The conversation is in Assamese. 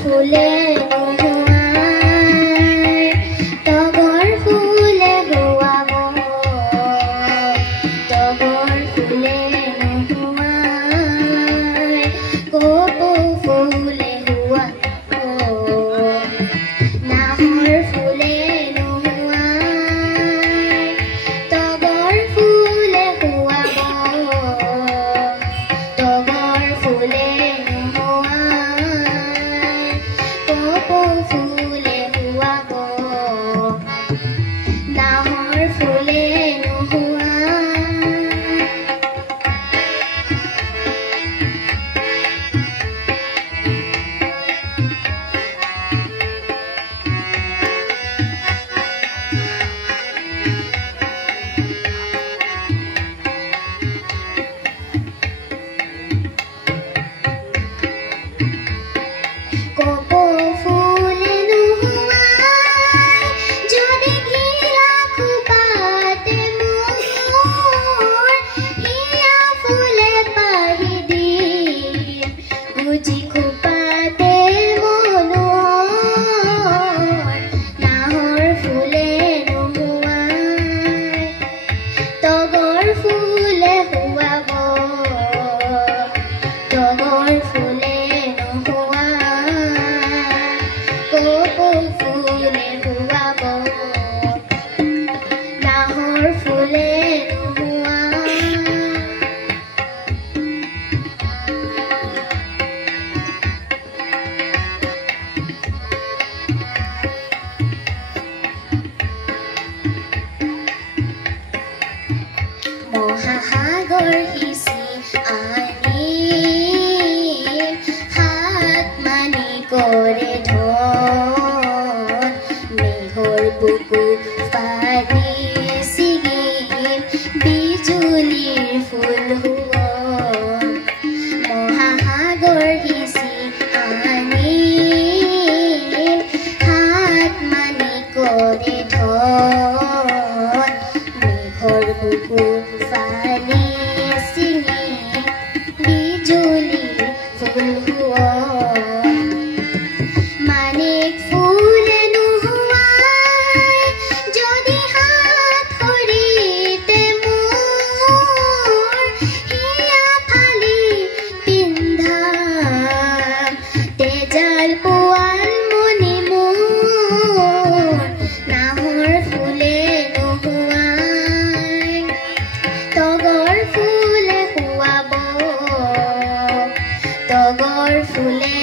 ফুলে নোহোৱাই তগৰ ফুলে হোৱাব তগৰ ফুলে নোহোৱাই কপৌ ফুলে হোৱাব নাহৰ ফুলে নোহোৱাই তগৰ ফুলে হোৱাব তগৰ ফুলে কপৌ ফুলে হোৱাব নাহৰ ফুলে কপৌ ফুলে নোহোৱাই যদি ঘিলা খোপাতে মোৰ হিয়া ফুলে পাহি দিম গুজি খোপাতে মনোহৰ নাহৰ ফুলে নোহোৱাই তগৰ ফুলে হোৱাব তগৰ ফুলে কপৌ ফুলে হোৱাব নাহৰ ফুলে মহাসাগৰ সিঁচি আনিল হাত মানি কৰে ধন মেঘৰ বুকু পানী ছিগিল বিজুলীৰ ফুল সোৱন মহাসাগৰ সিঁচি আনিল হাত মানি কৰে ধন মেঘৰ বুকু পানী ছিঙি বিজুলীৰ ফুল সোৱন মানিক ফুলে নোহোৱাই যদি হাত সৰিতে মোৰ হিয়া ফালি পিন্ধাম তেজাল পোৱাল মণি মোৰ নাহৰ ফুলে নোহোৱাই তগৰ ফুলে হোৱাব তগৰ ফুলে